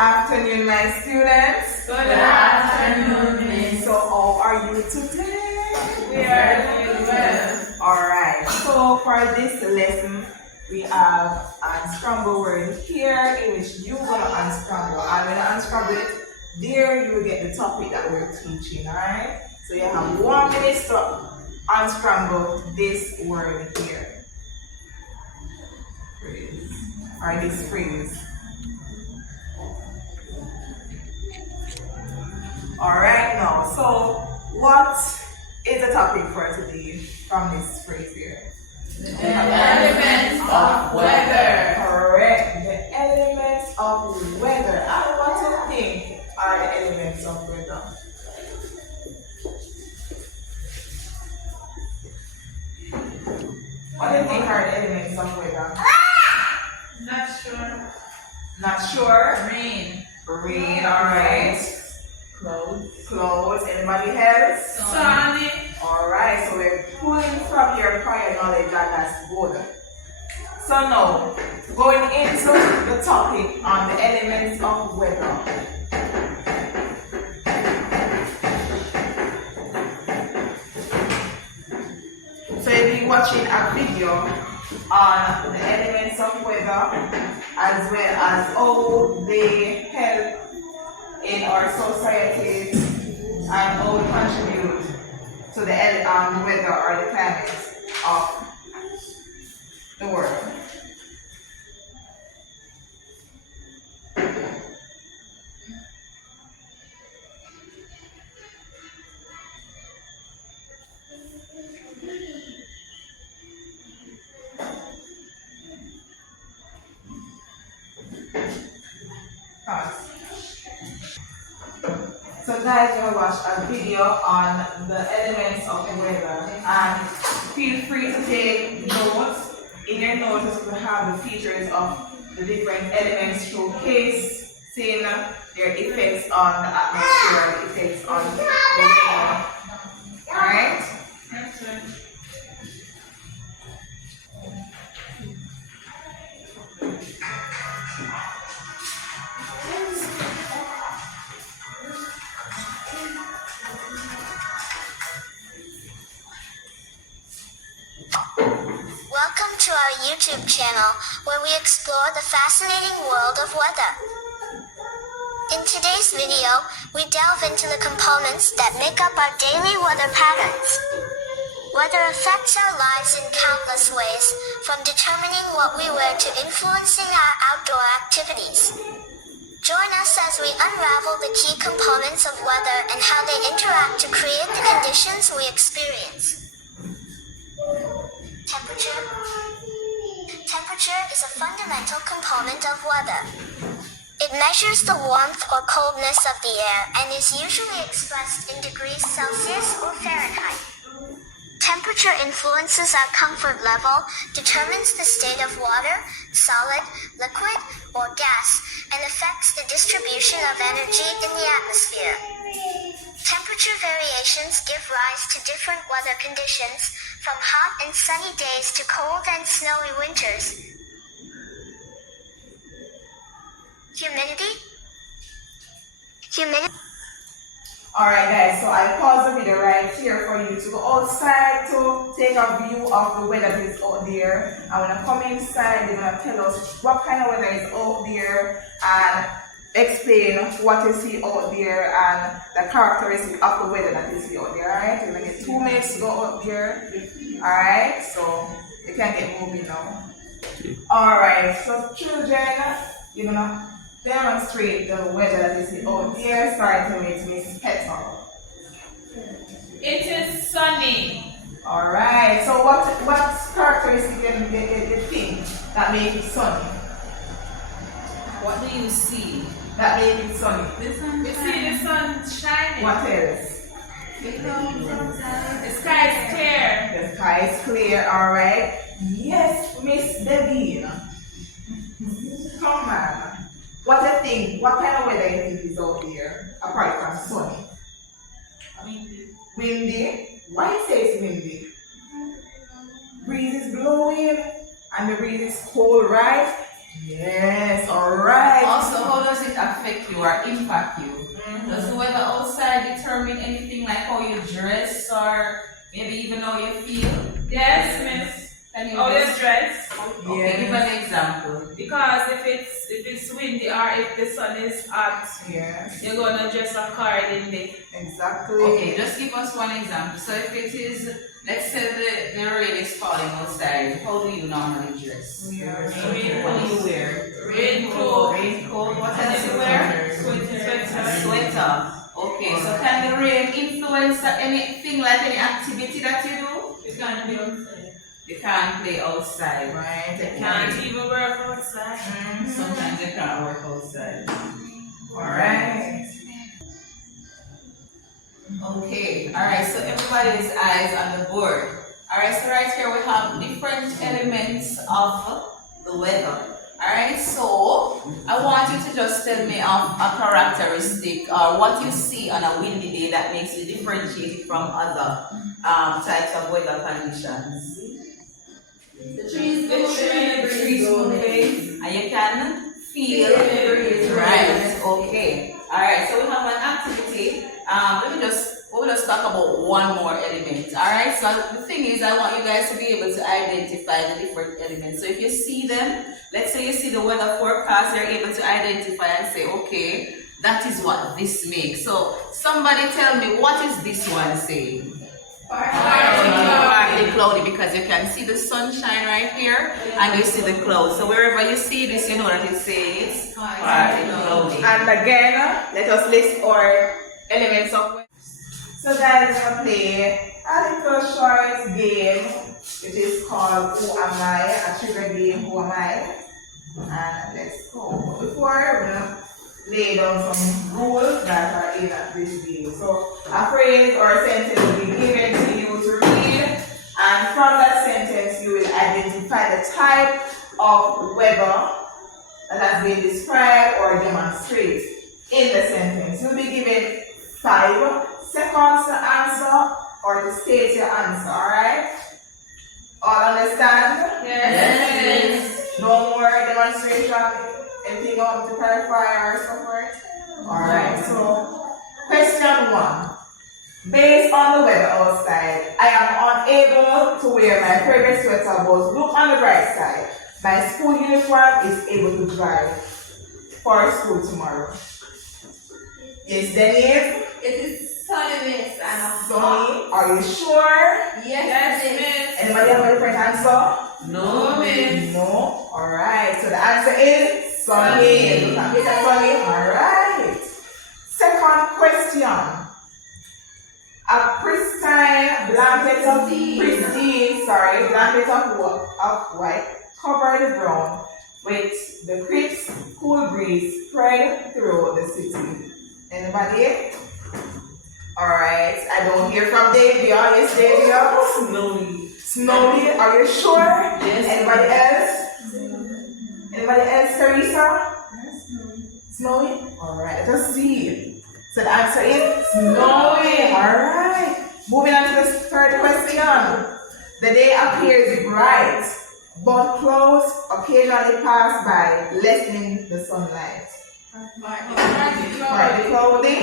afternoon, my students. Good afternoon, Miss. So, how are you today? We are doing well. Alright, so for this lesson, we have unscramble word here in which you're going to unscramble. And when you unscramble it, there you will get the topic that we're teaching, alright? So you have 1 minute to unscramble this word here. Phrase. Or this phrase. Alright now, so what is the topic for today from this phrase here? The elements of weather. Correct. The elements of weather. And what do you think are the elements of weather? What do you think are the elements of weather? Not sure. Not sure? Rain. Rain, alright. Clouds. Clouds. Anybody else? Sunny. Alright, so we're pulling from your prior knowledge and that's good. So now, going into the topic on the elements of weather. So you'll be watching a video on the elements of weather as well as how they help in our societies and how they contribute to the weather or the climate of the world. So guys, you're gonna watch a video on the elements of the weather and feel free to take notes. In your notes you will have the features of the different elements showcasing their effects on the atmosphere, the effects on the weather. Alright? That's right. Welcome to our YouTube channel, where we explore the fascinating world of weather. In today's video, we delve into the components that make up our daily weather patterns. Weather affects our lives in countless ways, from determining what we wear to influencing our outdoor activities. Join us as we unravel the key components of weather and how they interact to create the conditions we experience. Temperature. Temperature is a fundamental component of weather. It measures the warmth or coldness of the air and is usually expressed in degrees Celsius or Fahrenheit. Temperature influences our comfort level, determines the state of water, solid, liquid, or gas, and affects the distribution of energy in the atmosphere. Temperature variations give rise to different weather conditions, from hot and sunny days to cold and snowy winters. Humidity. Alright guys, so I pause the video right here for you to go outside to take a view of the weather that is out there. And when I come inside, they're going to tell us what kind of weather is out there and explain what you see out there and the characteristics of the weather that you see out there. Alright, you're going to get 2 minutes to go out there. Alright, so you can get moving now. Alright, so children, you're going to demonstrate the weather that you see out there, starting with Miss Petal. It is sunny. Alright, so what characteristics you think that make it sunny? What do you see? That make it sunny? The sun. You see the sun shining. What else? The clouds outside. The sky is clear. The sky is clear, alright. Yes, Miss Devine. Come on. What do you think? What kind of weather you think is out there, apart from sunny? Windy. Windy? Why you say it's windy? Breeze is blowing and the breeze is cold, right? Yes, alright. Also, how does it affect affect you or impact you? Does the weather outside determine anything like how you dress or maybe even how you feel? Yes, miss. Can you How you just- dress? Okay, give an example. Because if it's windy or if the sun is hot, Yes. you're gonna dress accordingly. Exactly. Okay, just give us one example. So if it is, let's say the rain is falling outside, how do you normally dress? Yes. What do you wear? Raincoat. Raincoat. What else you wear? Sweater. Sweater. Okay, so can the rain influence anything like any activity that you do? You can't be outside. You can't play outside. Right. You can't even work outside. Sometimes you can't work outside. Alright. Okay, alright, so everybody's eyes on the board. Alright, so right here we have different elements of the weather. Alright, so I want you to just tell me of a characteristic or what you see on a windy day that makes you differentiate from other types of weather conditions. The trees moving. And you can feel the breeze. right. Okay. Alright, so we have an activity. We'll just talk about one more element. Alright, so the thing is I want you guys to be able to identify the different elements. So if you see them, let's say you see the weather forecast, you're able to identify and say, okay, that is what this makes. So somebody tell me, what is this one saying? Partly cloudy, because you can see the sunshine right here and you see the clouds. So wherever you see this, you know that it's saying it's partly cloudy. And again, let us list our elements of weather. So guys, we're gonna play a little short game, which is called Who Am I? A trigger game, Who Am I? And let's go. But before, we're gonna lay down some rules that are in this game. So a phrase or a sentence will be given to you to read, and from that sentence you will identify the type of weather that has been described or demonstrated in the sentence. You'll be given 5 seconds to answer or to state your answer, alright? All understand? Yes. No more demonstration, anything you want to clarify or support? Alright, so question 1. Based on the weather outside, I am unable to wear my favorite sweater, but look on the bright side. My school uniform is able to dry for school tomorrow. Yes, Denise? It is sunny, miss, and Sonny, are you sure? yes, miss. Anybody have a different answer? No, miss. No? Alright, so the answer is sunny. Look at Mr. Sunny. Alright. Second question. A pristine blanket of white covered the ground with the crisp, cool breeze spread through the city. Anybody? Alright, I don't hear from Davia. Yes, Davia? Snowy. Snowy, are you sure? Yes. Anybody else? Anybody else, Teresa? Snowy? Alright, let us see. So the answer is snowy. Alright. Moving on to the third question. The day appears bright, but clouds occasionally pass by, lessening the sunlight. Partly cloudy.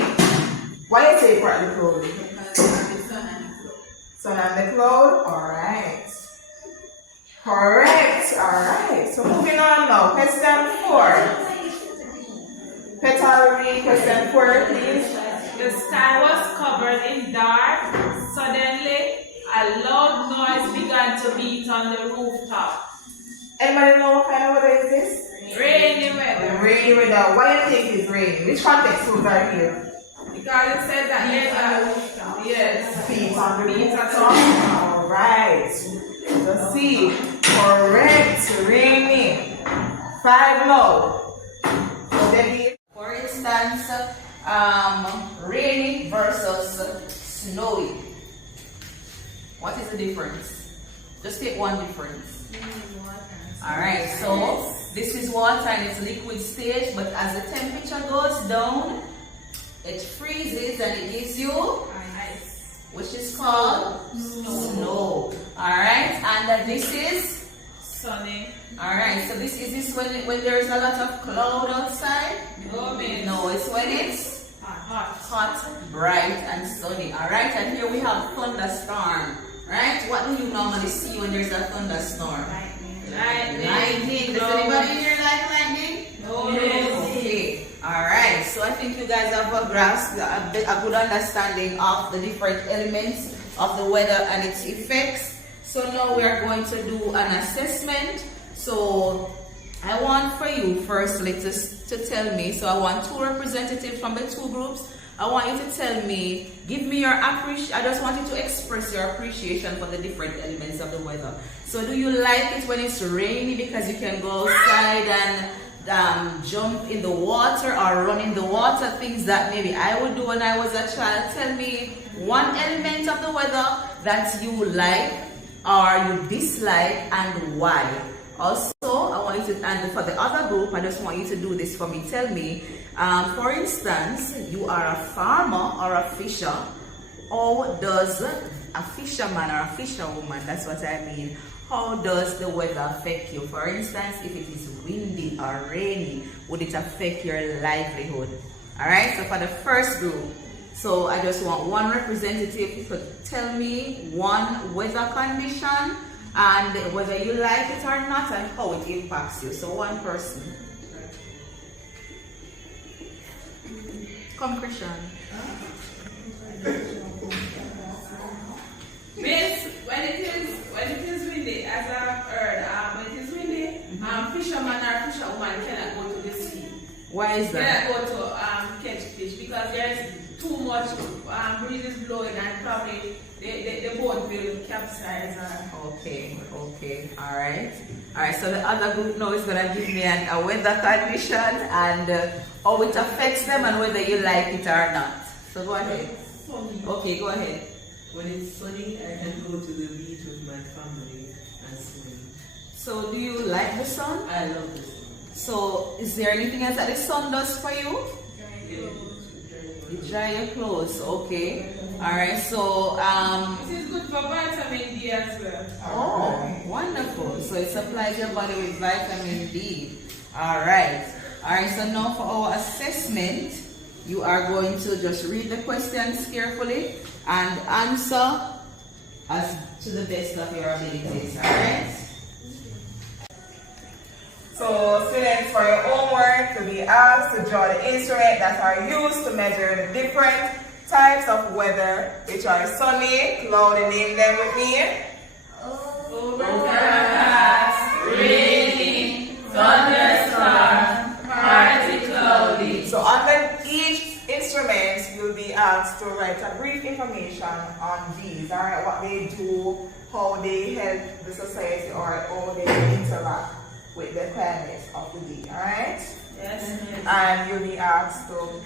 Why you say partly cloudy? Sun and the cloud. Alright. Correct. Alright. So moving on now. Question 4. Petal, read question 4, please. The sky was covered in dark. Suddenly, a loud noise began to beat on the rooftop. Anybody know what kind of weather is this? Rainy weather. Rainy weather. Why do you think it's raining? Which context rules are here? Because it said that yes. Feet on the Feet on the rooftop. Alright. Let's see. Correct. Raining. 5 now. Debbie. For instance, rainy versus snowy. What is the difference? Just take one difference. Alright, so this is water and it's liquid stage, but as the temperature goes down, it freezes and it gives you Ice. which is called snow. Alright, and this is Sunny. alright, so this when there's a lot of cloud outside? No, miss. No, when it's Hot. hot, bright, and sunny. Alright, and here we have thunderstorm. Right? What do you normally see when there's a thunderstorm? Lightning. Does anybody here like lightning? No. Okay. Alright, so I think you guys have a grasp, a good understanding of the different elements of the weather and its effects. So now we are going to do an assessment. So I want for you firstly to tell me, so I want two representatives from the two groups. I want you to tell me, give me your appreciation. I just want you to express your appreciation for the different elements of the weather. So do you like it when it's rainy because you can go outside and jump in the water or run in the water, things that maybe I would do when I was a child? Tell me one element of the weather that you like or you dislike and why. Also, I want you to, and for the other group, I just want you to do this for me. Tell me, for instance, you are a farmer or a fisher. How does a fisherman or a fisherwoman, that's what I mean, how does the weather affect you? For instance, if it is windy or rainy, would it affect your livelihood? Alright, so for the first group, so I just want one representative to tell me one weather condition and whether you like it or not and how it impacts you. So one person. Come, Christian. Miss, when it is windy, as I've heard, when it is windy, fisherman or fisherwoman cannot go to the sea. Why is that? Cannot go to catch fish because there's too much breezes blowing and probably the boat will capsize. Okay, alright. Alright, so the other group now is going to give me a weather condition and how it affects them and whether you like it or not. So go ahead. Okay, go ahead. When it's sunny, I can go to the beach with my family and swim. So do you like the sun? I love the sun. So is there anything else that the sun does for you? You dry your clothes, okay. Alright, so It is good for vitamin D as well. oh, wonderful. So it supplies your body with vitamin D. Alright. Alright, so now for our assessment, you are going to just read the questions carefully and answer as to the best of your abilities. Alright? So students, for your homework, to be asked to draw the instruments that are used to measure the different types of weather, which are sunny, cloudy, name them with me. Overcast, rainy, thunderstorm, partly cloudy. So under each instrument, you'll be asked to write a brief information on these, alright, what they do, how they help the society, or how they interact with the climate of the day, alright? Yes, miss. And you'll be asked to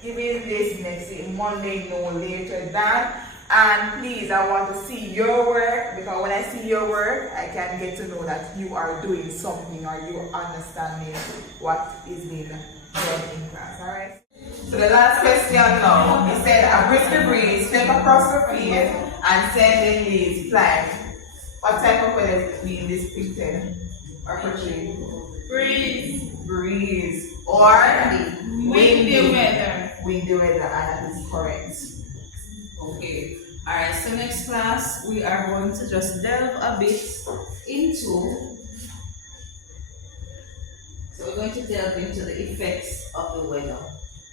give me this next Monday, no later than. And please, I want to see your work, because when I see your work, I can get to know that you are doing something or you understanding what is being done in class, alright? So the last question now, it said a brisk breeze swept across the field and sending leaves flying. What type of weather is being depicted or portrayed? Breeze, Breeze or windy weather. windy weather, and that is correct. Okay. Alright, so next class we are going to just delve a bit into, so we're going to delve into the effects of the weather.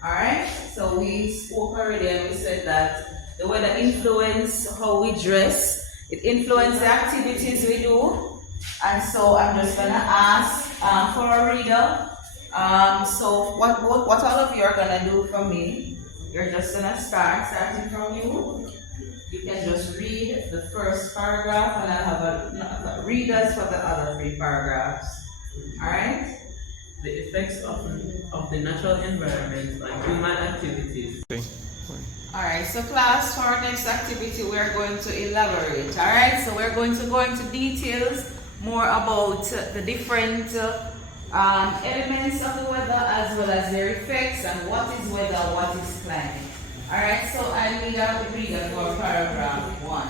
Alright, so we spoke already and we said that the weather influences how we dress, it influences the activities we do, and so I'm just gonna ask for a reader. So what all of you are gonna do for me, you're just gonna starting from you. You can just read the first paragraph and I'll have readers for the other 3 paragraphs. Alright? The effects of the natural environment on human activities. Alright, so class, for our next activity we are going to elaborate. Alright, so we're going to go into details more about the different elements of the weather as well as their effects and what is weather, what is climate. Alright, so I need a reader for paragraph 1.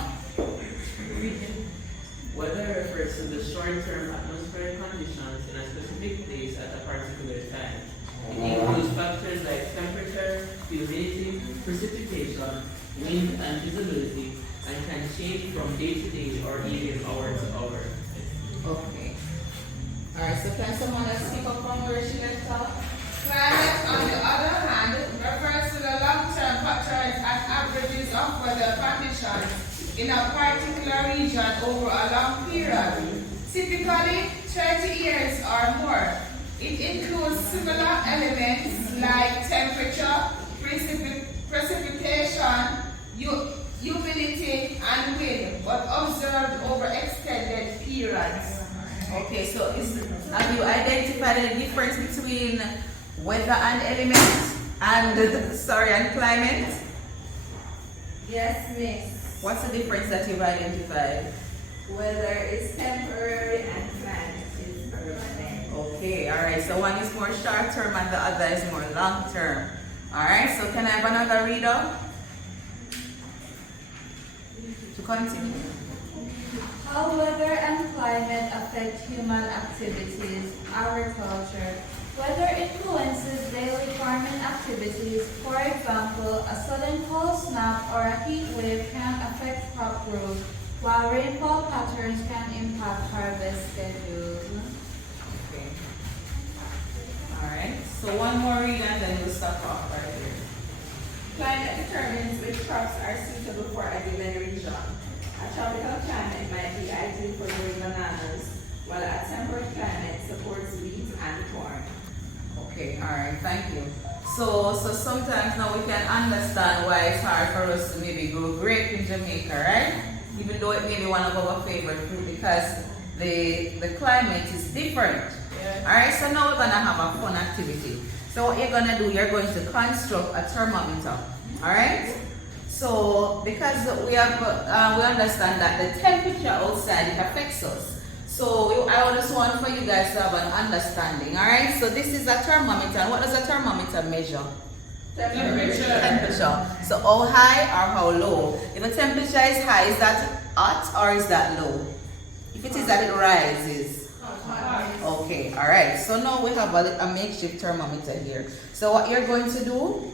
Weather refers to the short-term atmospheric conditions in a specific place at a particular time. It includes factors like temperature, precipitation, wind, and visibility, and can change from day to day or even hour to hour. Okay. Alright, so can someone else speak up from where she left off? Climate, on the other hand, refers to the long-term patterns and averages of weather conditions in a particular region over a long period, typically 30 years or more. It includes similar elements like temperature, precipitation, humidity, and wind, but observed over extended periods. Okay, so have you identified the difference between weather and elements and and climate? Yes, miss. What's the difference that you've identified? Weather is temporary and climate is permanent. Okay, alright, so one is more short term and the other is more long term. Alright, so can I have another reader? To continue. How weather and climate affect human activities, agriculture. Weather influences daily farming activities. For example, a sudden cold snap or a heat wave can affect crop growth, while rainfall patterns can impact harvest schedules. Okay. Alright, so one more read and then we'll stop off right here. Climate determines which crops are suitable for a given region. A tropical climate might be ideal for growing bananas, while a temperate climate supports wheat and corn. Okay, alright, thank you. So sometimes now we can understand why it's hard for us to maybe grow grape in Jamaica, right? Even though it may be one of our favorite fruit because the climate is different. Yeah. Alright, so now we're gonna have a fun activity. So what you're gonna do, you're going to construct a thermometer. Alright? So because we understand that the temperature outside it affects us. So I just want for you guys to have an understanding. Alright? So this is a thermometer. And what does a thermometer measure? Temperature. So how high or how low? If the temperature is high, is that hot or is that low? If it is that, it rises. Okay, alright. So now we have a makeshift thermometer here. So what you're going to do,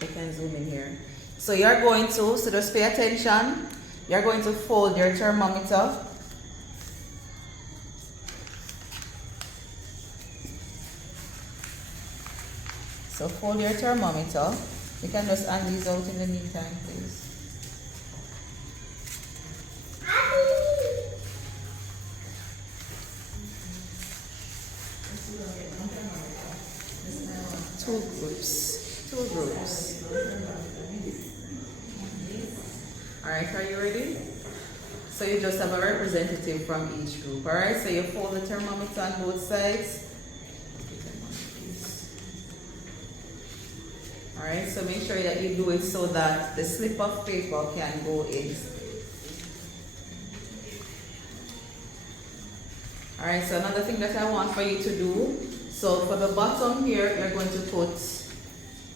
you can zoom in here. So you're going to, so just pay attention. You're going to fold your thermometer. So fold your thermometer. You can just hand these out in the meantime, please. Two groups. Alright, are you ready? So you just have a representative from each group. Alright, so you fold the thermometer on both sides. Alright, so make sure that you do it so that the slip of paper can go in. Alright, so another thing that I want for you to do, so for the bottom here, you're going to put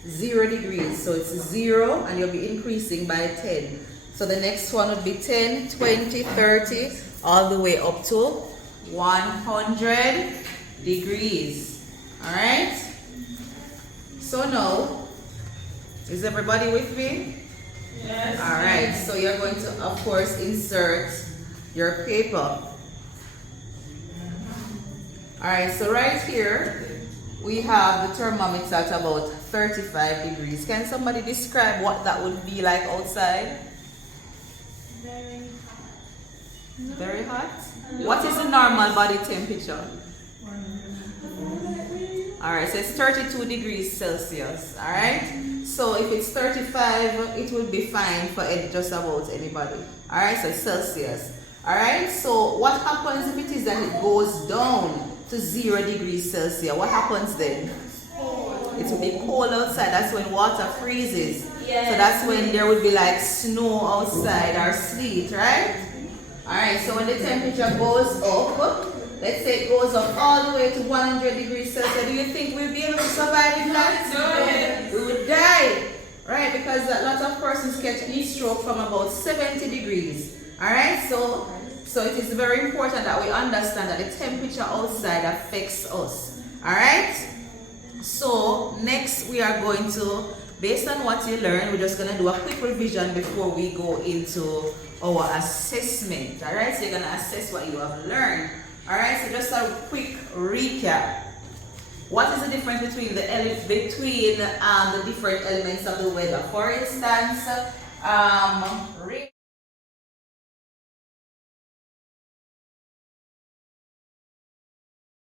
0 degrees. So it's 0 and you'll be increasing by 10. So the next one would be 10, 20, 30, all the way up to 100 degrees. Alright? So now, is everybody with me? Yes. Alright, so you're going to, of course, insert your paper. Alright, so right here, we have the thermometer at about 35 degrees. Can somebody describe what that would be like outside? Very hot. What is the normal body temperature? Alright, so it's 32 degrees Celsius. Alright? So if it's 35, it will be fine for just about anybody. Alright, so Celsius. Alright, so what happens if it is that it goes down to 0 degrees Celsius? What happens then? It will be cold outside. That's when water freezes. Yes. So that's when there would be like snow outside or sleet, right? Alright, so when the temperature goes up, let's say it goes up all the way to 100 degrees Celsius, do you think we'll be able to survive in that? No. We would die, right? Because a lot of persons catch heat stroke from about 70 degrees. Alright, so it is very important that we understand that the temperature outside affects us. Alright? So next we are going to based on what you learned, we're just gonna do a quick revision before we go into our assessment. Alright, so you're gonna assess what you have learned. Alright, so just a quick recap. What is the difference between the different elements of the weather? For instance,